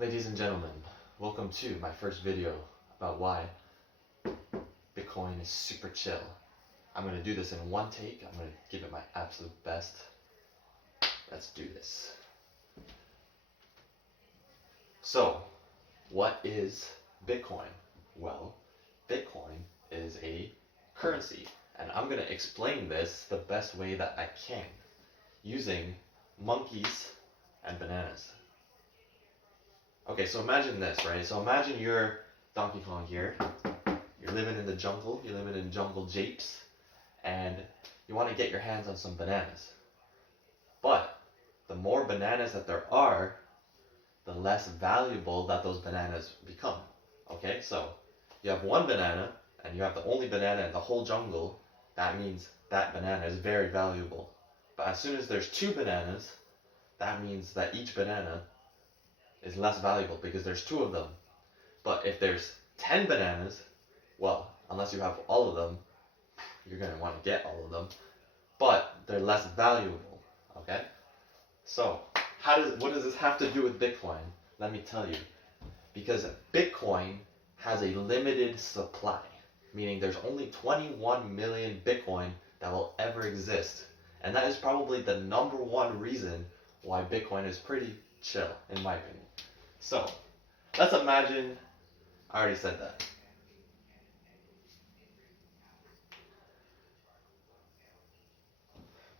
Ladies and gentlemen, welcome to my first video about why Bitcoin is super chill. I'm going to do this in one take. I'm going to give it my absolute best. Let's do this. So, what is Bitcoin? Well, Bitcoin is a currency, and I'm going to explain this the best way that I can using monkeys and bananas. Okay, so imagine this, right? So imagine you're Donkey Kong here. You're living in the jungle. You're living in jungle japes. And you want to get your hands on some bananas. But the more bananas that there are, the less valuable that those bananas become. Okay, so you have one banana, and you have the only banana in the whole jungle. That means that banana is very valuable. But as soon as there's two bananas, that means that each banana is less valuable because there's two of them. But if there's 10 bananas, well, unless you have all of them, you're going to want to get all of them, but they're less valuable, okay? So, what does this have to do with Bitcoin? Let me tell you. Because Bitcoin has a limited supply, meaning there's only 21 million Bitcoin that will ever exist. And that is probably the number one reason why Bitcoin is pretty chill, in my opinion. So, let's imagine, I already said that.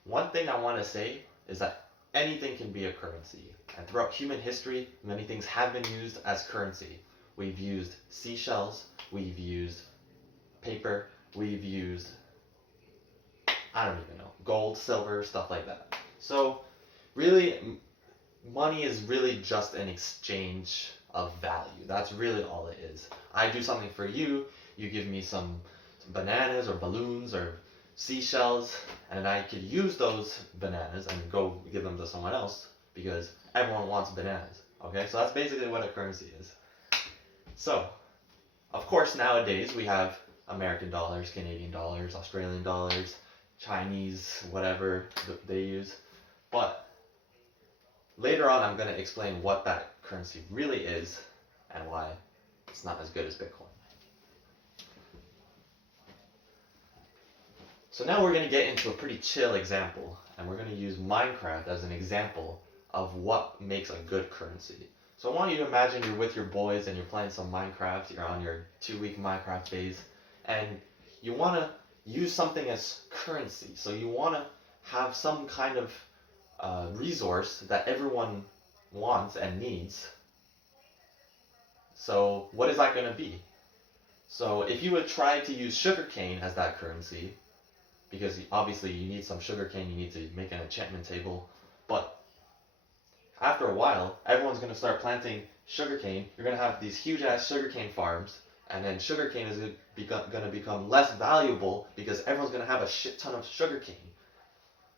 One thing I want to say is that anything can be a currency. And throughout human history, many things have been used as currency. We've used seashells, we've used paper, we've used, I don't even know, gold, silver, stuff like that. So, really, money is really just an exchange of value. That's really all it is. I do something for you, you give me some bananas or balloons or seashells, and I could use those bananas and go give them to someone else because everyone wants bananas. Okay, so that's basically what a currency is. So, of course, nowadays we have American dollars, Canadian dollars, Australian dollars, Chinese, whatever they use. But later on, I'm going to explain what that currency really is and why it's not as good as Bitcoin. So now we're going to get into a pretty chill example, and we're going to use Minecraft as an example of what makes a good currency. So I want you to imagine you're with your boys and you're playing some Minecraft, you're on your 2-week Minecraft phase, and you want to use something as currency. So you want to have some kind of resource that everyone wants and needs. So what is that going to be? So if you would try to use sugarcane as that currency, because obviously you need some sugarcane, you need to make an enchantment table, but after a while, everyone's going to start planting sugarcane. You're going to have these huge ass sugarcane farms, and then sugarcane is going to become less valuable because everyone's going to have a shit ton of sugarcane.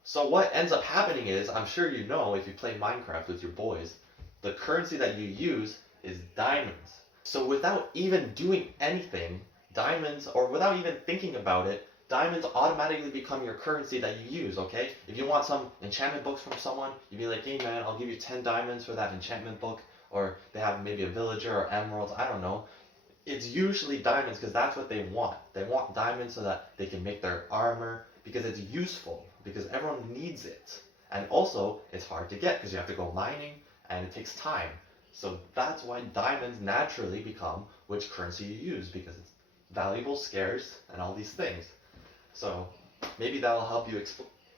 So what ends up happening is, I'm sure you know if you play Minecraft with your boys, the currency that you use is diamonds. So without even doing anything, diamonds, or without even thinking about it, diamonds automatically become your currency that you use, okay? If you want some enchantment books from someone, you'd be like, hey man, I'll give you 10 diamonds for that enchantment book. Or they have maybe a villager or emeralds, I don't know. It's usually diamonds because that's what they want. They want diamonds so that they can make their armor because it's useful, because everyone needs it. And also, it's hard to get because you have to go mining and it takes time. So that's why diamonds naturally become which currency you use, because it's valuable, scarce, and all these things. So maybe that will help you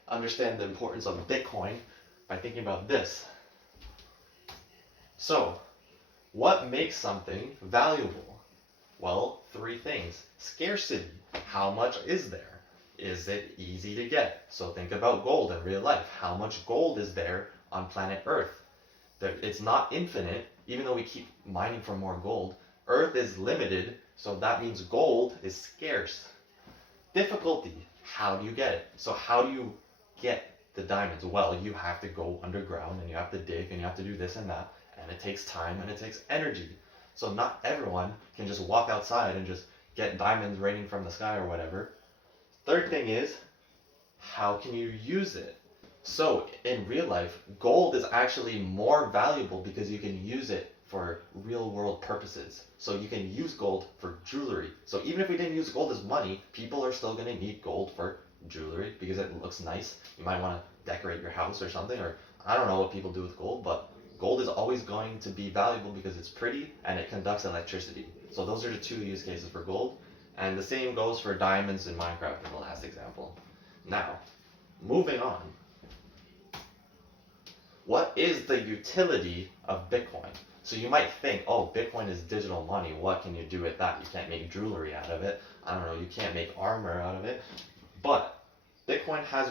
understand the importance of Bitcoin by thinking about this. So, what makes something valuable? Well, 3 things. Scarcity. How much is there? Is it easy to get? So think about gold in real life. How much gold is there on planet Earth? It's not infinite, even though we keep mining for more gold. Earth is limited, so that means gold is scarce. Difficulty. How do you get it? So how do you get the diamonds? Well, you have to go underground and you have to dig and you have to do this and that, and it takes time and it takes energy. So not everyone can just walk outside and just get diamonds raining from the sky or whatever. Third thing is, how can you use it? So in real life, gold is actually more valuable because you can use it for real world purposes. So you can use gold for jewelry. So even if we didn't use gold as money, people are still going to need gold for jewelry because it looks nice. You might want to decorate your house or something, or I don't know what people do with gold, but gold is always going to be valuable because it's pretty and it conducts electricity. So those are the two use cases for gold. And the same goes for diamonds in Minecraft in the last example. Now, moving on. What is the utility of Bitcoin? So you might think, oh, Bitcoin is digital money. What can you do with that? You can't make jewelry out of it. I don't know, you can't make armor out of it. But Bitcoin has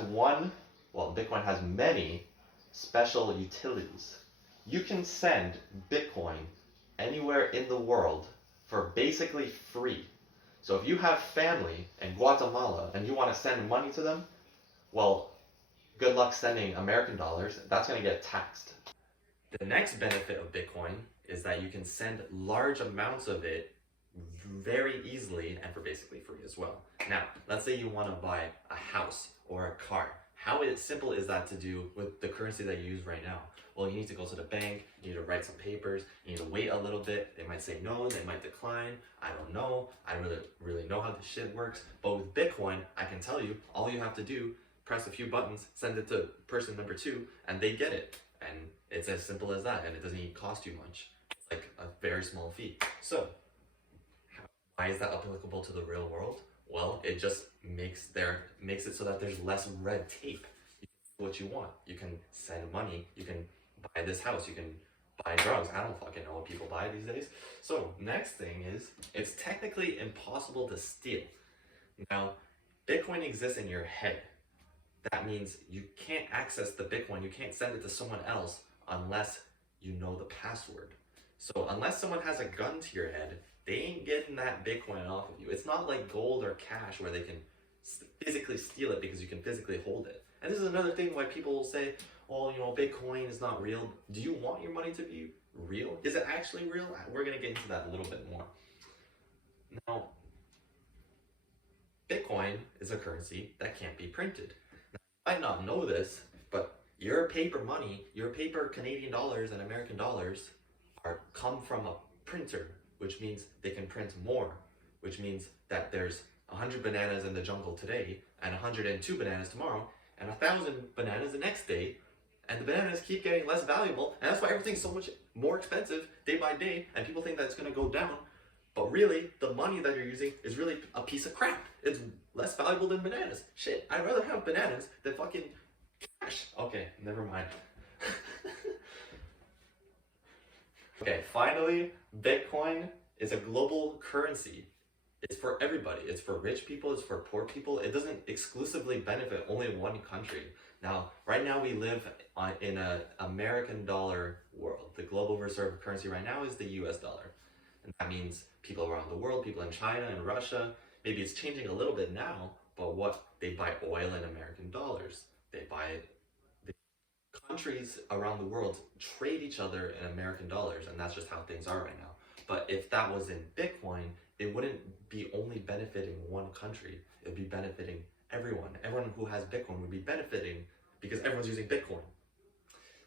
Bitcoin has many special utilities. You can send Bitcoin anywhere in the world for basically free. So if you have family in Guatemala and you want to send money to them, well, good luck sending American dollars. That's going to get taxed. The next benefit of Bitcoin is that you can send large amounts of it very easily and for basically free as well. Now, let's say you want to buy a house or a car. How simple is that to do with the currency that you use right now? Well, you need to go to the bank, you need to write some papers, you need to wait a little bit. They might say no, they might decline. I don't know. I don't really know how this shit works. But with Bitcoin, I can tell you, all you have to do, press a few buttons, send it to person number 2, and they get it. And it's as simple as that, and it doesn't even cost you much. It's like a very small fee. So, why is that applicable to the real world? Well, it just makes it so that there's less red tape. You can do what you want. You can send money. You can buy this house. You can buy drugs. I don't fucking know what people buy these days. So next thing is, it's technically impossible to steal. Now, Bitcoin exists in your head. That means you can't access the Bitcoin. You can't send it to someone else unless you know the password. So unless someone has a gun to your head, they ain't getting that Bitcoin off of you. It's not like gold or cash where they can physically steal it because you can physically hold it. And this is another thing why people will say, oh, Bitcoin is not real. Do you want your money to be real? Is it actually real? We're going to get into that a little bit more. Now, Bitcoin is a currency that can't be printed. Now, you might not know this, but your paper money, your paper Canadian dollars and American dollars come from a printer, which means they can print more, which means that there's 100 bananas in the jungle today, and 102 bananas tomorrow, and 1,000 bananas the next day, and the bananas keep getting less valuable, and that's why everything's so much more expensive day by day, and people think that it's going to go down, but really, the money that you're using is really a piece of crap. It's less valuable than bananas. Shit, I'd rather have bananas than fucking cash. Okay, never mind. Okay, finally, Bitcoin is a global currency. It's for everybody. It's for rich people, it's for poor people. It doesn't exclusively benefit only one country. Now, right now we live in an American dollar world. The global reserve currency right now is the US dollar. And that means people around the world, people in China and Russia, maybe it's changing a little bit now, but they buy oil in American dollars. The countries around the world trade each other in American dollars, and that's just how things are right now. But if that was in Bitcoin, it wouldn't be only benefiting one country. It would be benefiting everyone. Everyone who has Bitcoin would be benefiting because everyone's using Bitcoin.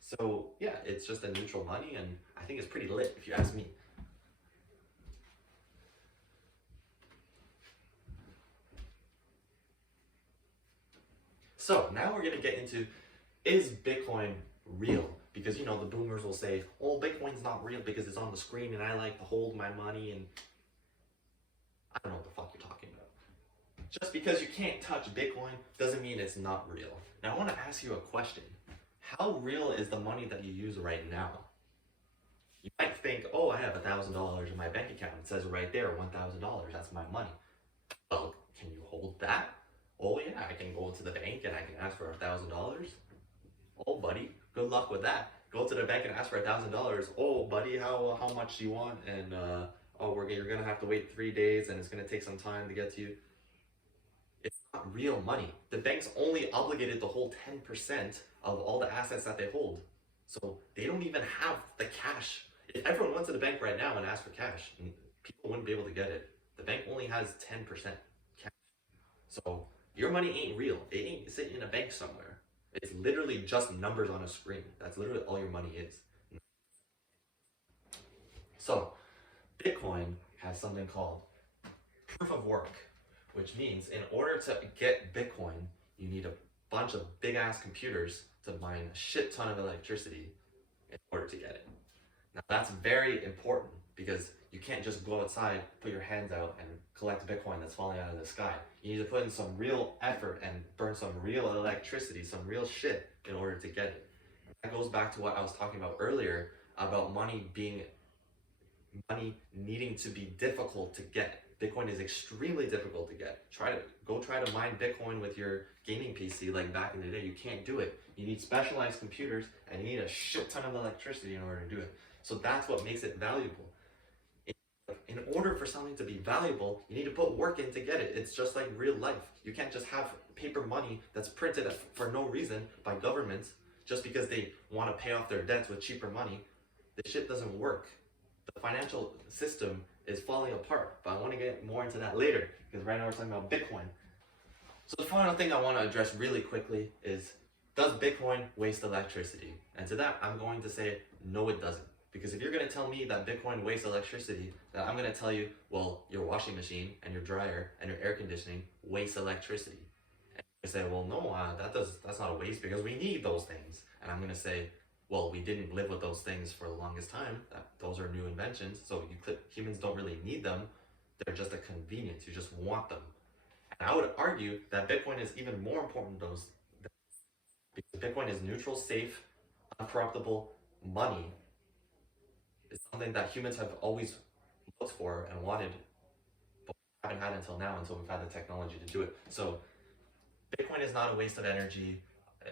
So yeah, it's just a neutral money, and I think it's pretty lit if you ask me. So now we're gonna get into, is Bitcoin real? Because the boomers will say, oh, Bitcoin's not real because it's on the screen and I like to hold my money, and I don't know what the fuck you're talking about. Just because you can't touch Bitcoin doesn't mean it's not real. Now I want to ask you a question. How real is the money that you use right now? You might think, oh, I have $1,000 in my bank account. It says right there, $1,000, that's my money. Well, can you hold that? Oh yeah, I can go to the bank and I can ask for $1,000. Oh buddy, good luck with that. Go to the bank and ask for $1,000. Oh buddy, how much do you want? And you're gonna have to wait 3 days and it's gonna take some time to get to you. It's not real money. The bank's only obligated to hold 10% of all the assets that they hold. So they don't even have the cash. If everyone went to the bank right now and asked for cash, people wouldn't be able to get it. The bank only has 10% cash. So your money ain't real. It ain't sitting in a bank somewhere. It's literally just numbers on a screen. That's literally all your money is. So, Bitcoin has something called proof of work, which means in order to get Bitcoin, you need a bunch of big ass computers to mine a shit ton of electricity in order to get it. Now that's very important because you can't just go outside, put your hands out, and collect Bitcoin that's falling out of the sky. You need to put in some real effort and burn some real electricity, some real shit in order to get it. That goes back to what I was talking about earlier about money needing to be difficult to get. Bitcoin is extremely difficult to get. Try to mine Bitcoin with your gaming PC like back in the day. You can't do it. You need specialized computers and you need a shit ton of electricity in order to do it. So that's what makes it valuable. In order for something to be valuable, you need to put work in to get it. It's just like real life. You can't just have paper money that's printed for no reason by governments just because they want to pay off their debts with cheaper money. This shit doesn't work. The financial system is falling apart, but I want to get more into that later because right now we're talking about Bitcoin. So the final thing I want to address really quickly is, does Bitcoin waste electricity? And to that, I'm going to say, no, it doesn't. Because if you're going to tell me that Bitcoin wastes electricity, then I'm going to tell you, well, your washing machine and your dryer and your air conditioning waste electricity. And you say, well, no, that's not a waste because we need those things. And I'm going to say, well, we didn't live with those things for the longest time. Those are new inventions. So humans don't really need them. They're just a convenience. You just want them. And I would argue that Bitcoin is even more important than those, because Bitcoin is neutral, safe, uncorruptible money. It's something that humans have always looked for and wanted, but we haven't had until now, until we've had the technology to do it. So Bitcoin is not a waste of energy.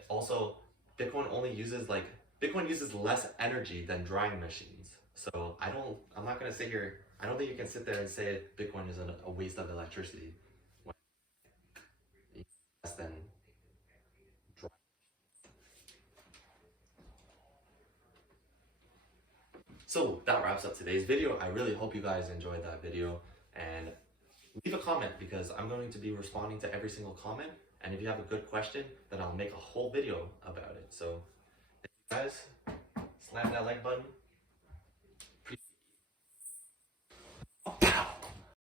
Also, Bitcoin uses less energy than drying machines. So I'm not gonna sit here, I don't think you can sit there and say Bitcoin is a waste of electricity. Less than dry. So that wraps up today's video. I really hope you guys enjoyed that video, and leave a comment because I'm going to be responding to every single comment. And if you have a good question, then I'll make a whole video about it. So, guys, slam that like button.